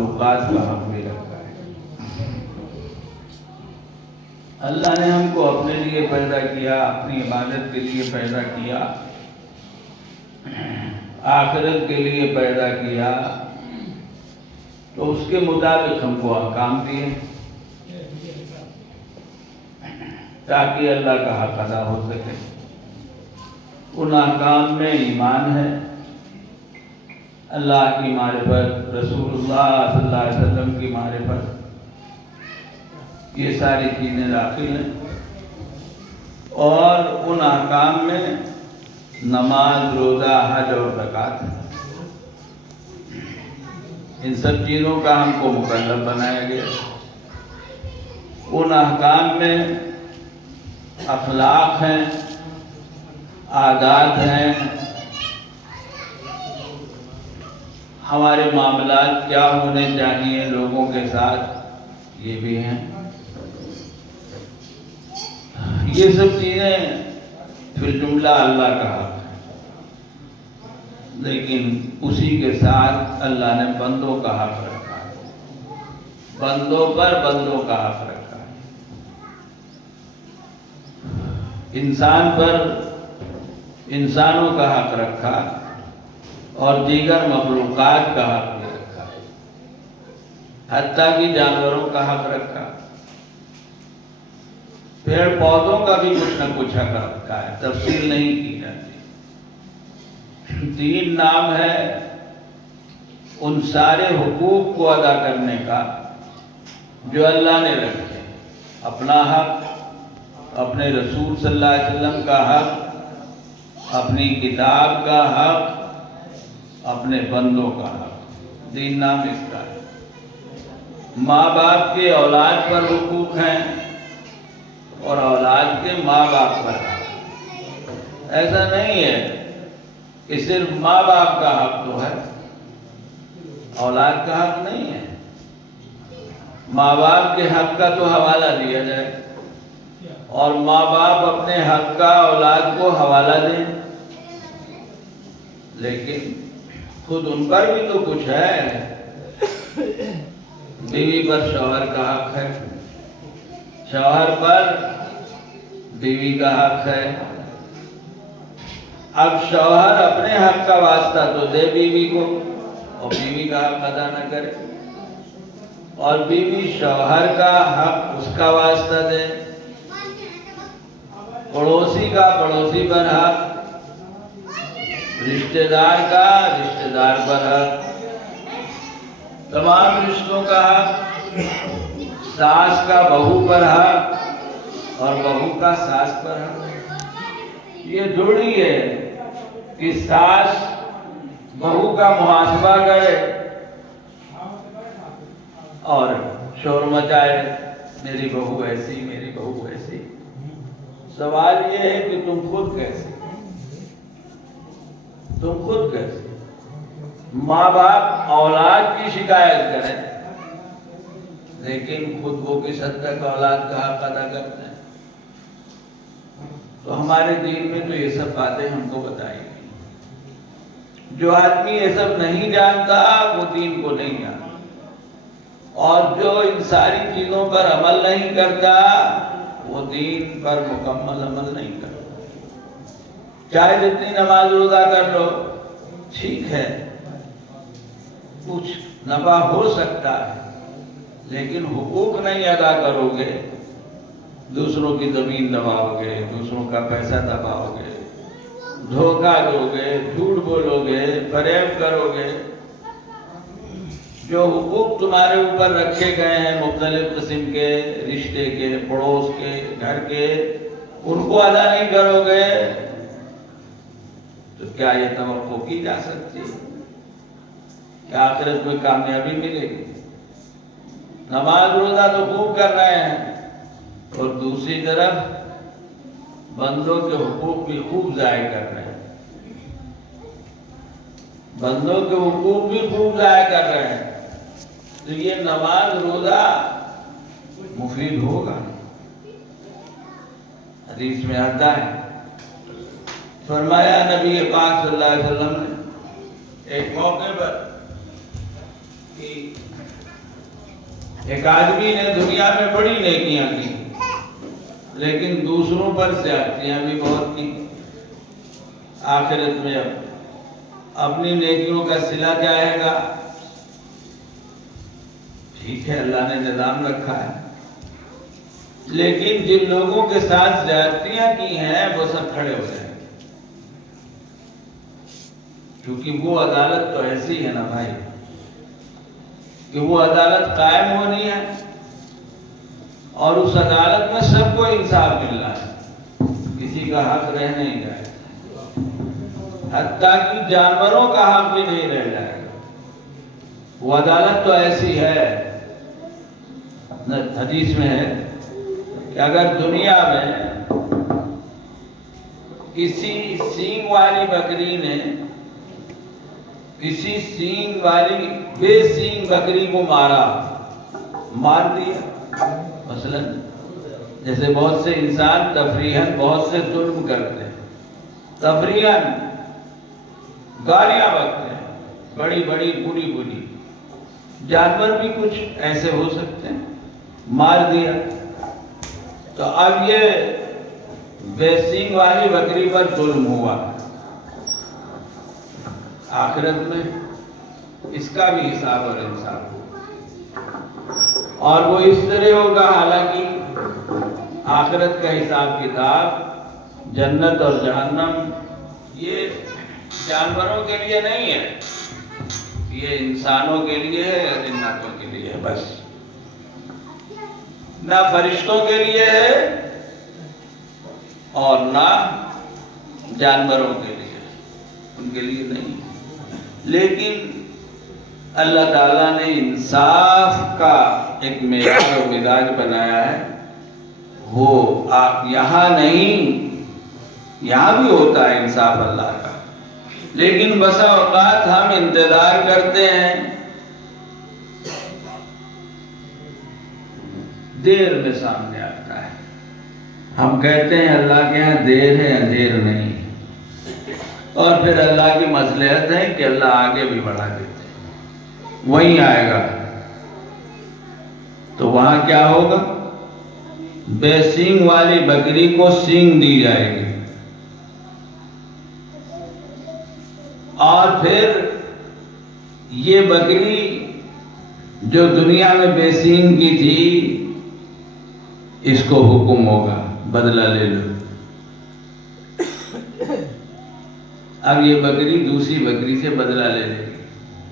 مخلوقات کا حق بھی رکھا ہے۔ اللہ نے ہم کو اپنے لیے پیدا کیا، اپنی عبادت کے لیے پیدا کیا، آخرت کے لیے پیدا کیا، تو اس کے مطابق ہم کو احکام دیے تاکہ اللہ کا حق ادا ہو سکے۔ ان احکام میں ایمان ہے، اللہ کی معرفت، رسول اللہ صلی اللہ علیہ وسلم کی معرفت، یہ ساری چیزیں داخل ہیں۔ اور ان احکام میں نماز، روزہ، حج اور زکوٰۃ ہے۔ ان سب چیزوں کا ہم کو مکلف بنایا گیا۔ ان احکام میں اخلاق ہیں، عادات ہیں، ہمارے معاملات کیا ہونے چاہیے لوگوں کے ساتھ، یہ بھی ہیں۔ یہ سب چیزیں فی الجملہ اللہ کا حق ہے، لیکن اسی کے ساتھ اللہ نے بندوں کا حق رکھا ہے، بندوں پر بندوں کا حق رکھا ہے۔ انسان پر انسانوں کا حق رکھا اور دیگر مخلوقات کا حق بھی رکھا، حتیٰ کہ جانوروں کا حق رکھا، پیڑ پودوں کا بھی کچھ نہ کچھ حق رکھا ہے، تفصیل نہیں کی جاتی۔ 3 نام ہے ان سارے حقوق کو ادا کرنے کا جو اللہ نے رکھے: اپنا حق، اپنے رسول صلی اللہ علیہ وسلم کا حق، اپنی کتاب کا حق، اپنے بندوں کا حق۔ 3 نام اس کا ہے۔ ماں باپ کے اولاد پر حقوق ہیں اور اولاد کے ماں باپ پر حق۔ ایسا نہیں ہے کہ صرف ماں باپ کا حق تو ہے، اولاد کا حق نہیں ہے۔ ماں باپ کے حق کا تو حوالہ دیا جائے اور ماں باپ اپنے حق کا اولاد کو حوالہ دیں، لیکن خود ان پر بھی تو کچھ ہے۔ بیوی پر شوہر کا حق ہے، شوہر پر بیوی کا حق ہے۔ اب شوہر اپنے حق کا واسطہ تو دے بیوی کو اور بیوی کا حق ادا نہ کرے، اور بیوی شوہر کا حق اس کا واسطہ دے۔ پڑوسی کا پڑوسی پر حق، رشتہ دار کا رشتہ دار پر حق، تمام رشتوں کا حق، ساس کا بہو پر حق اور بہو کا ساس پر حق۔ یہ ضروری ہے کہ ساس بہو کا محاسبہ کرے اور شور مچائے، میری بہو ایسی، میری بہو ایسی۔ سوال یہ ہے کہ تم خود کیسے، تم خود کیسے؟ ماں باپ اولاد کی شکایت کریں لیکن خود وہ کس حد تک اولاد کا حق ادا کرتے ہیں؟ تو ہمارے دین میں تو یہ سب باتیں ہم کو بتائی گئی۔ جو آدمی یہ سب نہیں جانتا وہ دین کو نہیں جانتا، اور جو ان ساری چیزوں پر عمل نہیں کرتا وہ دین پر مکمل عمل نہیں کرتا۔ چاہے جتنی نماز روزہ کر لو، ٹھیک ہے، کچھ نفع ہو سکتا ہے، لیکن حقوق نہیں ادا کرو گے، دوسروں کی زمین دباؤ گے، دوسروں کا پیسہ دباؤ گے، دھوکہ دو گے، جھوٹ بولو گے، فریب کرو گے، جو حقوق تمہارے اوپر رکھے گئے ہیں مختلف قسم کے، رشتے کے، پڑوس کے، گھر کے، ان کو ادا نہیں کرو گے تو کیا یہ توقع کی جا سکتی ہے کہ آخرت میں کامیابی ملے گی؟ نماز روزہ تو خوب کر رہے ہیں اور دوسری طرف بندوں کے حقوق بھی خوب ضائع کر رہے ہیں، بندوں کے حقوق بھی خوب ضائع کر رہے ہیں، تو یہ نماز روزہ مفید ہوگا؟ حدیث میں آتا ہے، فرمایا نبی پاک صلی اللہ علیہ وسلم نے ایک موقع پر کہ ایک آدمی نے دنیا میں بڑی نیکیاں کی لیکن دوسروں پر زیادتیاں بھی بہت کی. آخرت میں اپنی نیکیوں کا صلہ چاہے گا. ٹھیک ہے اللہ نے نظام رکھا ہے لیکن جن لوگوں کے ساتھ زیادتیاں کی ہیں وہ سب کھڑے ہو جائیں گے کیونکہ وہ عدالت تو ایسی ہے نا بھائی کہ وہ عدالت قائم ہونی ہے اور اس عدالت میں سب کو انصاف ملنا ہے. کسی کا حق رہ نہیں جائے حتیٰ کہ جانوروں کا حق بھی نہیں رہ جائے گا. وہ عدالت تو ایسی ہے. حدیث میں ہے کہ اگر دنیا میں کسی سینگ والی بکری نے کسی سینگ والی بے سینگ بکری کو مار دیا مثلا جیسے بہت سے انسان تفریحاً بہت سے ظلم کرتے ہیں تفریحاً گالیاں بکتے ہیں بڑی بڑی بری جانور بھی کچھ ایسے ہو سکتے ہیں مار دیا تو اب یہ بے سینگ والی بکری پر ظلم ہوا. آخرت میں اس کا بھی حساب اور انصاف ہوگا اور وہ اس طرح ہوگا. حالانکہ آخرت کا حساب کتاب جنت اور جہنم یہ جانوروں کے لیے نہیں ہے یہ انسانوں کے لیے ہے یا جناتوں کے لیے ہے. بس نہ فرشتوں کے لیے ہے اور نہ جانوروں کے لیے ان کے لیے نہیں. لیکن اللہ تعالیٰ نے انصاف کا ایک معیار و مزاج بنایا ہے. وہ یہاں نہیں یہاں بھی ہوتا ہے انصاف اللہ کا لیکن بسا اوقات ہم انتظار کرتے ہیں دیر میں سامنے آتا ہے. ہم کہتے ہیں اللہ کے ہاں دیر ہے اندھیر نہیں اور پھر اللہ کی مصلحت ہے کہ اللہ آگے بھی بڑھا دیتے ہیں وہیں آئے گا. تو وہاں کیا ہوگا بے سینگ والی بکری کو سینگ دی جائے گی اور پھر یہ بکری جو دنیا میں بے سینگ کی تھی اس کو حکم ہوگا بدلہ لے لو. اب یہ بکری دوسری بکری سے بدلہ لے لے گی